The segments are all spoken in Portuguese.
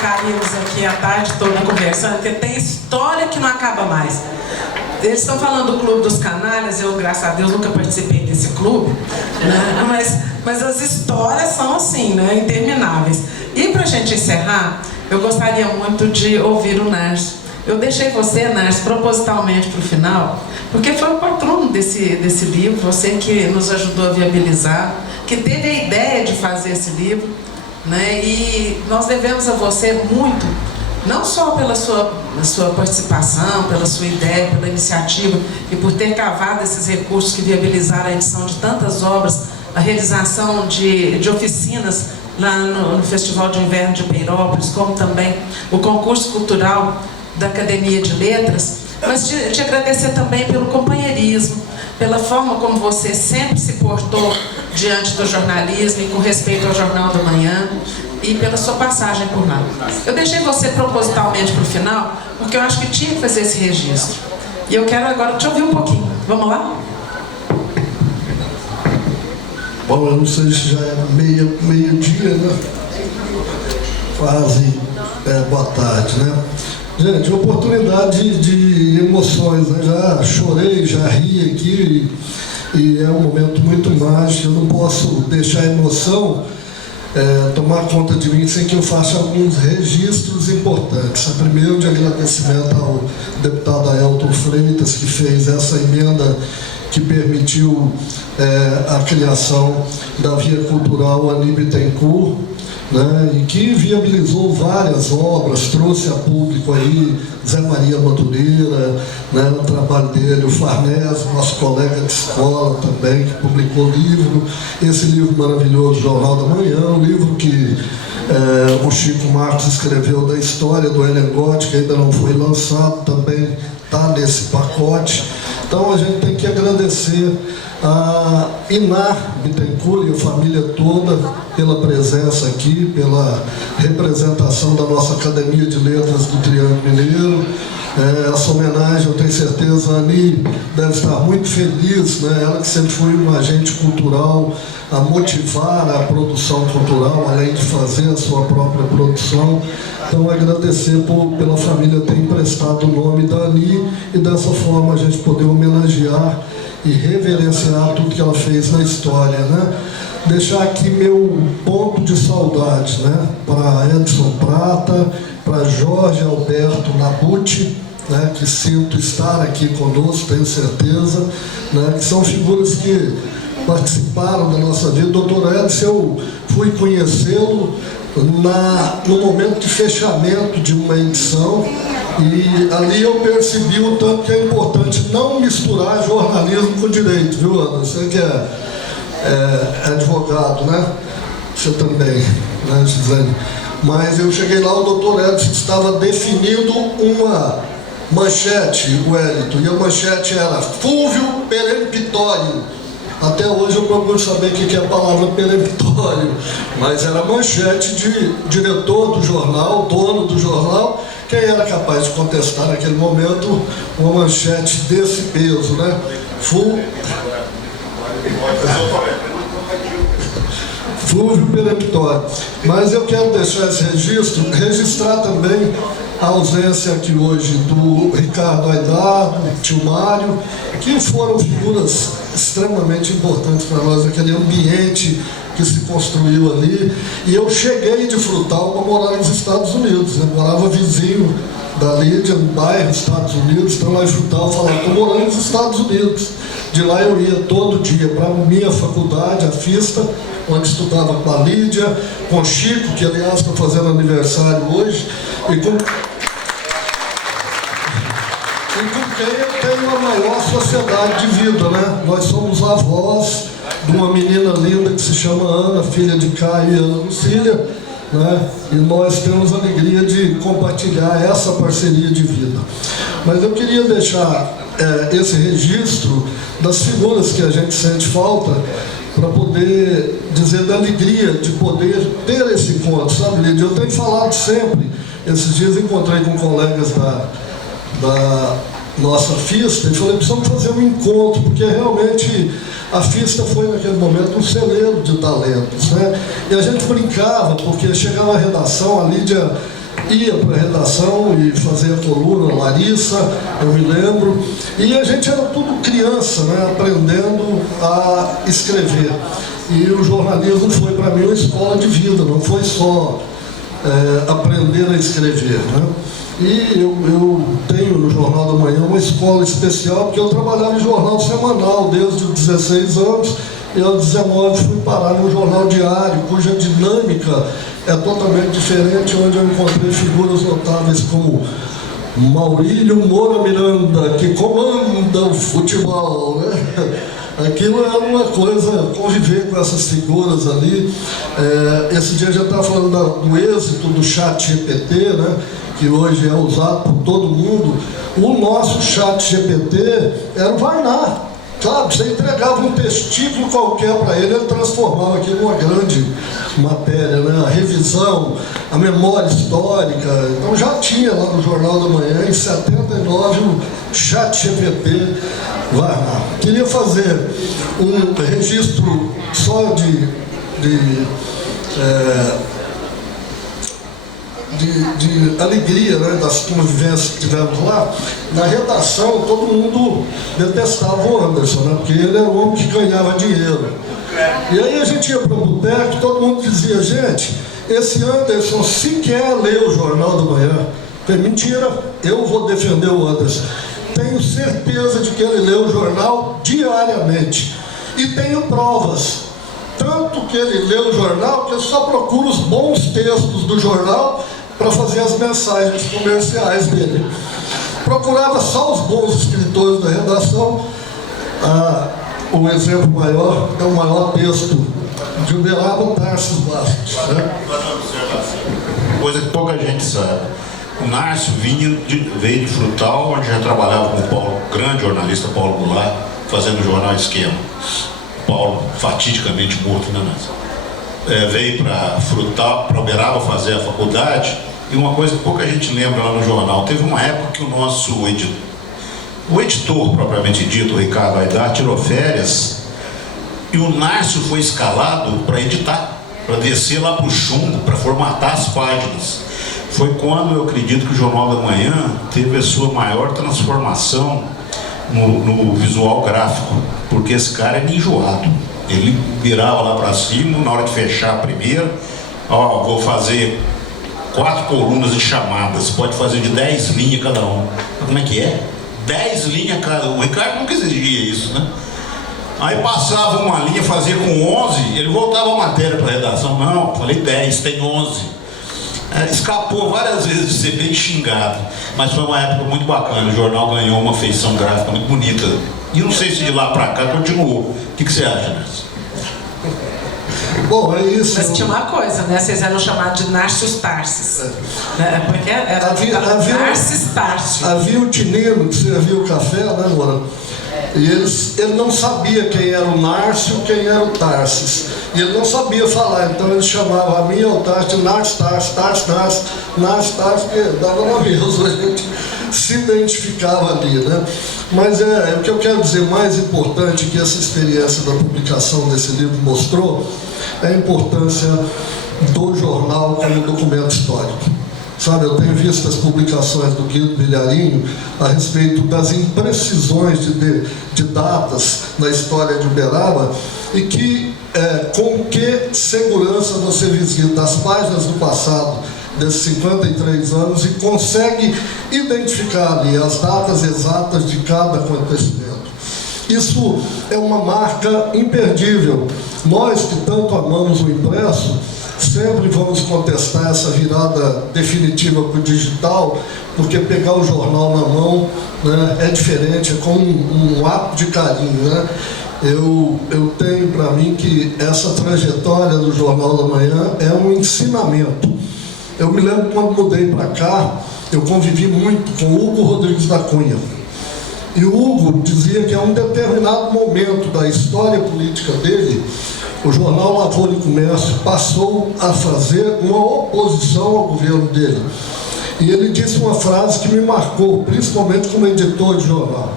Ficaríamos aqui a tarde toda conversando, porque tem história que não acaba mais. Eles estão falando do Clube dos Canalhas, eu, graças a Deus, nunca participei desse clube, né? Mas as histórias são assim, né? Intermináveis. E para a gente encerrar, eu gostaria muito de ouvir o Narciso. Eu deixei você, Narciso, propositalmente para o final, porque foi o patrono desse livro, você que nos ajudou a viabilizar, que teve a ideia de fazer esse livro, né? E nós devemos a você muito, não só pela sua participação, pela sua ideia, pela iniciativa e por ter cavado esses recursos que viabilizaram a edição de tantas obras, a realização de oficinas lá no Festival de Inverno de Peirópolis, como também o concurso cultural da Academia de Letras, mas te agradecer também pelo companheirismo, pela forma como você sempre se portou diante do jornalismo e com respeito ao Jornal da Manhã, e pela sua passagem por lá. Eu deixei você propositalmente para o final, porque eu acho que tinha que fazer esse registro. E eu quero agora te ouvir um pouquinho. Vamos lá? Bom, eu não sei se já é meio-dia, né? Quase boa tarde, né? Gente, oportunidade de emoções, né? Já chorei, já ri aqui, e é um momento muito mágico. Eu não posso deixar a emoção tomar conta de mim sem que eu faça alguns registros importantes. Primeiro, de agradecimento ao deputado Aelton Freitas, que fez essa emenda que permitiu a criação da Via Cultural Ani Bittencourt, né, e que viabilizou várias obras, trouxe a público aí Zé Maria Madureira, né, o trabalho dele, o Farnese, nosso colega de escola também, que publicou livro, esse livro maravilhoso, Jornal da Manhã, um livro que o Chico Marcos escreveu da história do Hélio Gotti, que ainda não foi lançado, também está nesse pacote. Então a gente tem que agradecer a Iná Bittencourt e a família toda pela presença aqui, pela representação da nossa Academia de Letras do Triângulo Mineiro. Essa homenagem, eu tenho certeza, a Ani deve estar muito feliz, né? Ela que sempre foi um agente cultural, a motivar a produção cultural, além de fazer a sua própria produção. Então, agradecer pela família ter emprestado o nome da Ani e dessa forma a gente poder homenagear e reverenciar tudo que ela fez na história, né? Deixar aqui meu ponto de saudade, né? Para Edson Prata, para Jorge Alberto Nabuti, né? Que sinto estar aqui conosco, tenho certeza, né? Que são figuras que participaram da nossa vida. Doutor Edson, eu fui conhecê-lo no momento de fechamento de uma edição, e ali eu percebi o tanto que é importante não misturar jornalismo com direito, viu, Ana? Você que é advogado, né? Você também, né, Gisele? Mas eu cheguei lá, o doutor Edson estava definindo uma manchete, o Wellington, e a manchete era Fúvio Peremptório. Até hoje eu procuro saber o que é a palavra peremptório, mas era manchete de diretor do jornal, dono do jornal. Quem era capaz de contestar naquele momento uma manchete desse peso, né? Fúvio Peremptório. Mas eu quero deixar esse registro, registrar também a ausência aqui hoje do Ricardo Aidar, do tio Mário, que foram figuras extremamente importantes para nós, aquele ambiente que se construiu ali. E eu cheguei de Frutal para morar nos Estados Unidos, né? Morava vizinho da Lídia, no bairro Estados Unidos, então lá em Frutal, falava, estou morando nos Estados Unidos. De lá eu ia todo dia para a minha faculdade, a FISTA, onde estudava com a Lídia, com o Chico, que aliás está fazendo aniversário hoje, e com quem eu tenho a maior sociedade de vida, né? Nós somos avós de uma menina linda que se chama Ana, filha de Caio e Ana Lucília, né? E nós temos a alegria de compartilhar essa parceria de vida. Mas eu queria deixar esse registro das figuras que a gente sente falta, para poder dizer da alegria de poder ter esse encontro, sabe, Lídia? Eu tenho falado sempre, esses dias encontrei com colegas da nossa FISTA e falei, precisamos fazer um encontro, porque realmente a FISTA foi naquele momento um celeiro de talentos, né? E a gente brincava, porque chegava a redação, a Lídia ia para a redação e fazia coluna, Larissa, eu me lembro, e a gente era tudo criança, né, aprendendo a escrever. E o jornalismo foi para mim uma escola de vida, não foi só aprender a escrever, né? E eu tenho no Jornal da Manhã uma escola especial, porque eu trabalhava em jornal semanal desde os 16 anos, e aos 19 fui parar no jornal diário, cuja dinâmica é totalmente diferente, onde eu encontrei figuras notáveis como Maurílio Moura Miranda, que comanda o futebol, né? Aquilo era uma coisa, conviver com essas figuras ali. Esse dia a gente estava falando do êxito do chat GPT, né? Que hoje é usado por todo mundo. O nosso chat GPT era o Varnar. Sabe, você entregava um testículo qualquer para ele, ele transformava aquilo numa grande matéria, né? A revisão, a memória histórica. Então já tinha lá no Jornal da Manhã, em 79, o chat GPT Varnar. Queria fazer um registro só de alegria, né, das convivências que tivemos lá. Na redação, todo mundo detestava o Anderson, né, porque ele era o homem que ganhava dinheiro. E aí a gente ia para o boteco e todo mundo dizia: gente, esse Anderson sequer lê o Jornal da Manhã. Eu falei: mentira, eu vou defender o Anderson. Tenho certeza de que ele lê o jornal diariamente. E tenho provas. Tanto que ele lê o jornal que ele só procura os bons textos do jornal para fazer as mensagens comerciais dele. Procurava só os bons escritores da redação. O exemplo maior é o maior texto de Uberaba, Tarsis Bastos, né? Coisa que pouca gente sabe. O Nárcio veio de Frutal, onde já trabalhava com o Paulo, grande jornalista Paulo Goulart, fazendo o jornal Esquema. Paulo, fatidicamente morto, né, Nárcio? Veio para Frutal, para Uberaba fazer a faculdade. E uma coisa que pouca gente lembra lá no jornal, teve uma época que o nosso editor propriamente dito, o Ricardo Aidar, tirou férias e o Nárcio foi escalado para editar, para descer lá para o chumbo, para formatar as páginas. Foi quando eu acredito que o Jornal da Manhã teve a sua maior transformação no visual gráfico, porque esse cara é enjoado. Ele virava lá para cima, na hora de fechar a primeira, vou fazer 4 colunas de chamadas, pode fazer de 10 linhas cada um. Como é que é? 10 linhas cada um. O Ricardo nunca exigia isso, né? Aí passava uma linha, fazia com 11, ele voltava a matéria para a redação. Não, falei 10, tem 11. Escapou várias vezes de ser bem xingado, mas foi uma época muito bacana. O jornal ganhou uma feição gráfica muito bonita. E não sei se de lá para cá continuou. O que você acha, Nárcio? Bom, é isso. Mas tinha uma coisa, né? Vocês eram chamados de Nárcios Tarsis. Né? Porque era Nárcios Tarsis. Havia o Tinino que servia o café, né, Moura? E ele não sabia quem era o Nárcio, quem era o Tarsis. E ele não sabia falar, então ele chamava a mim e o Tarsis de Nárcio Tarsis, Nárcio Tarsis, porque dava na mesma, a gente se identificava ali, né? Mas o que eu quero dizer mais importante que essa experiência da publicação desse livro mostrou é a importância do jornal como documento histórico. Sabe, eu tenho visto as publicações do Guido Vilharinho a respeito das imprecisões de datas na história de Uberaba e que, com que segurança você visita as páginas do passado desses 53 anos e consegue identificar ali as datas exatas de cada acontecimento. Isso é uma marca imperdível. Nós que tanto amamos o impresso, sempre vamos contestar essa virada definitiva para o digital, porque pegar o jornal na mão, né, é diferente, é como um ato de carinho, né? Eu tenho para mim que essa trajetória do Jornal da Manhã é um ensinamento. Eu me lembro quando mudei para cá, eu convivi muito com Hugo Rodrigues da Cunha. E o Hugo dizia que a um determinado momento da história política dele, o jornal Lavoura e Comércio passou a fazer uma oposição ao governo dele. E ele disse uma frase que me marcou, principalmente como editor de jornal.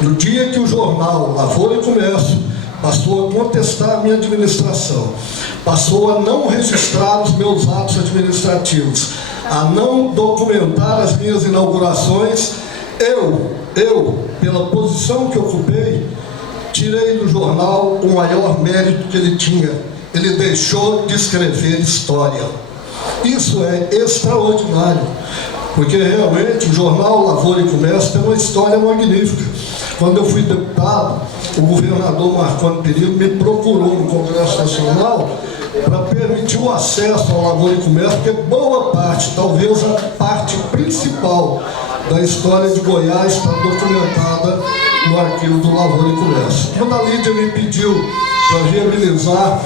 No dia que o jornal Lavoura e Comércio passou a contestar a minha administração, passou a não registrar os meus atos administrativos, a não documentar as minhas inaugurações. Eu, pela posição que ocupei, tirei do jornal o maior mérito que ele tinha. Ele deixou de escrever história. Isso é extraordinário, porque realmente o jornal Lavoura e Comércio tem uma história magnífica. Quando eu fui deputado, o governador Marconi Perillo me procurou no Congresso Nacional para permitir o acesso ao Lavoura e Comércio, porque boa parte, talvez a parte principal da história de Goiás está documentada no arquivo do Lavoura e Comércio. Quando a Lídia me pediu para viabilizar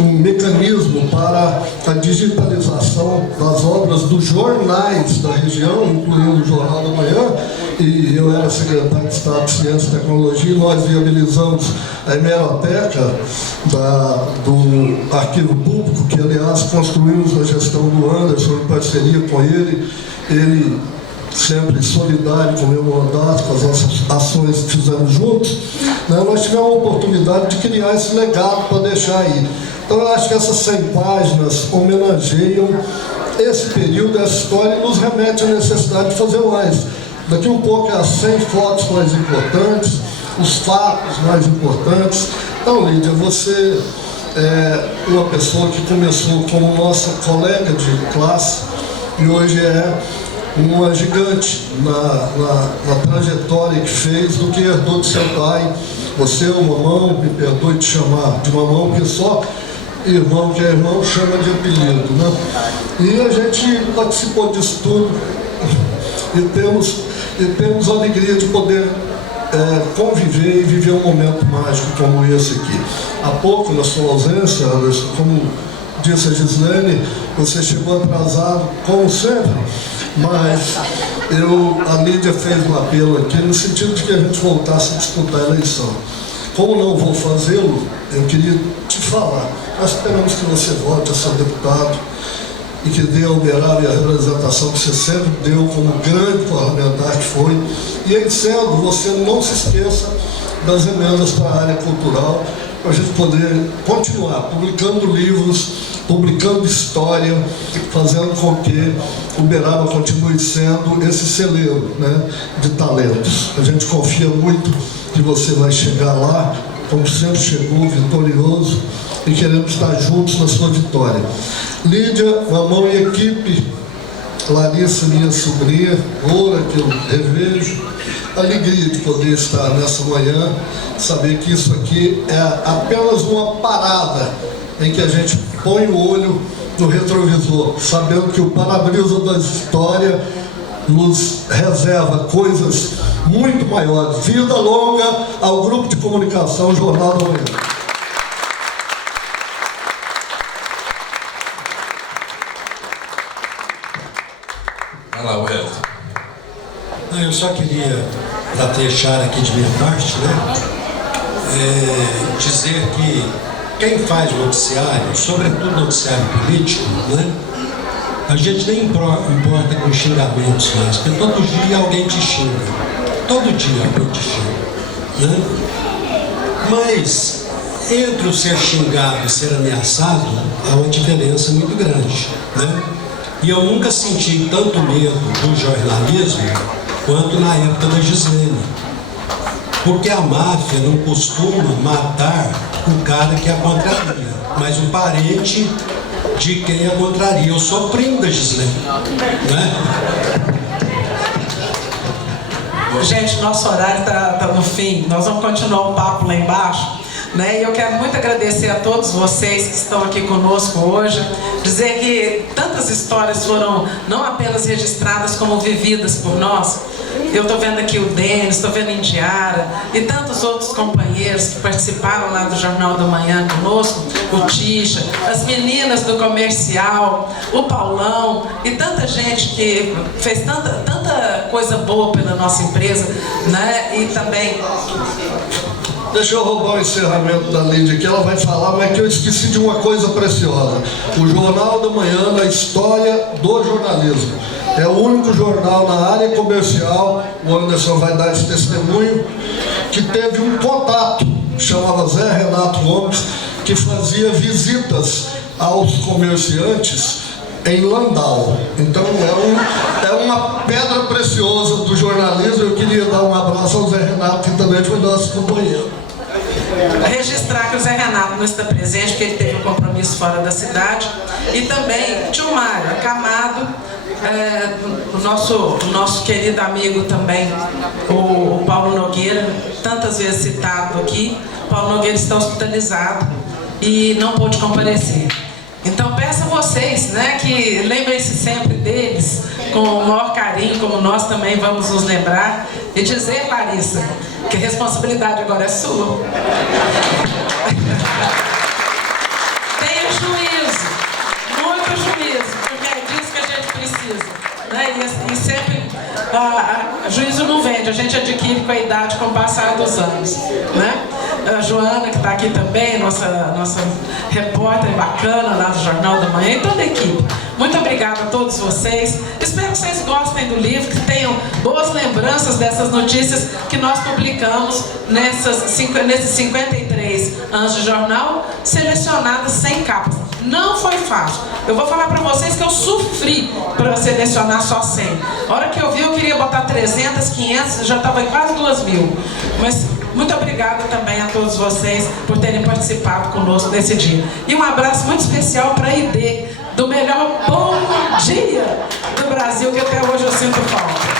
um mecanismo para a digitalização das obras dos jornais da região, incluindo o Jornal da Manhã, e eu era secretário de Estado de Ciência e Tecnologia, e nós viabilizamos a hemeroteca do Arquivo Público, que aliás construímos na gestão do Anderson, em parceria com ele sempre solidário com o meu mandato, com as nossas ações que fizemos juntos, né? Nós tivemos a oportunidade de criar esse legado para deixar aí. Então eu acho que essas 100 páginas homenageiam esse período, essa história, e nos remete à necessidade de fazer mais. Daqui um pouco é as 100 fotos mais importantes, os fatos mais importantes. Então, Lídia, você é uma pessoa que começou como nossa colega de classe e hoje é uma gigante na trajetória que fez, do que herdou de seu pai. Você é um mamão, me perdoe te chamar de mamão, porque só irmão que é irmão chama de apelido, né? E a gente participou disso tudo e temos a alegria de poder conviver e viver um momento mágico como esse aqui. Há pouco, na sua ausência, Anderson, como disse a Gislene, você chegou atrasado, como sempre, mas a Lídia fez um apelo aqui no sentido de que a gente voltasse a disputar a eleição. Como não vou fazê-lo, eu queria te falar. Nós esperamos que você volte a ser deputado e que dê ao Uberaba a representação que você sempre deu como grande parlamentar que foi. E em sendo, você não se esqueça das emendas para a área cultural, para a gente poder continuar publicando livros, publicando história, fazendo com que o Uberaba continue sendo esse celeiro, né, de talentos. A gente confia muito que você vai chegar lá, como sempre chegou, vitorioso, e queremos estar juntos na sua vitória. Lídia, mamão e equipe, Larissa, minha sobrinha, Oura, que eu revejo, alegria de poder estar nessa manhã, saber que isso aqui é apenas uma parada em que a gente põe o olho no retrovisor, sabendo que o para-brisa da história nos reserva coisas muito maiores. Vida longa ao Grupo de Comunicação Jornal da Manhã. Vai lá, Wellington. Eu só queria, para deixar aqui de minha parte, né, dizer que quem faz noticiário, sobretudo noticiário político, né, a gente nem importa com xingamentos mais, porque todo dia alguém te xinga. Todo dia alguém te xinga, né? Mas entre o ser xingado e ser ameaçado, há uma diferença muito grande, né? E eu nunca senti tanto medo do jornalismo quanto na época da Gislene. Porque a máfia não costuma matar o cara que a contraria, mas o parente de quem a contraria. Eu sou primo da Gislene, né? Gente, nosso horário tá no fim. Nós vamos continuar o papo lá embaixo, né? E eu quero muito agradecer a todos vocês que estão aqui conosco hoje, dizer que tantas histórias foram não apenas registradas como vividas por nós. Eu estou vendo aqui o Denis, estou vendo a Indiara e tantos outros companheiros que participaram lá do Jornal da Manhã conosco, o Tisha, as meninas do comercial, o Paulão e tanta gente que fez tanta coisa boa pela nossa empresa, né? E também... Deixa eu roubar o encerramento da Lídia aqui, ela vai falar, mas é que eu esqueci de uma coisa preciosa. O Jornal da Manhã, na história do jornalismo, é o único jornal na área comercial, o Anderson vai dar esse testemunho, que teve um contato, chamava Zé Renato Gomes, que fazia visitas aos comerciantes em Landau. Então é uma pedra preciosa do jornalismo. Eu queria dar um abraço ao Zé Renato, que também foi nosso companheiro. Registrar que o Zé Renato não está presente, porque ele teve um compromisso fora da cidade. E também tio Mário Acamado, o nosso querido amigo também, o Paulo Nogueira, tantas vezes citado aqui. O Paulo Nogueira está hospitalizado e não pôde comparecer. Então peço a vocês, né, que lembrem-se sempre deles com o maior carinho, como nós também vamos nos lembrar, e dizer, Larissa, que a responsabilidade agora é sua. Tenha juízo, muito juízo, porque é disso que a gente precisa, né? E sempre, juízo não vende, a gente adquire com a idade, com o passar dos anos, né? A Joana, que está aqui também, nossa repórter bacana lá do Jornal da Manhã, e toda a equipe. Muito obrigada a todos vocês. Espero que vocês gostem do livro, que tenham boas lembranças dessas notícias que nós publicamos nesses 53 anos de jornal, selecionadas sem capas. Não foi fácil. Eu vou falar para vocês que eu sofri para selecionar só 100. A hora que eu vi, eu queria botar 300, 500, já estava em quase 2.000. Mas muito obrigada também a todos vocês por terem participado conosco nesse dia. E um abraço muito especial para a ID, do melhor bom dia do Brasil, que até hoje eu sinto falta.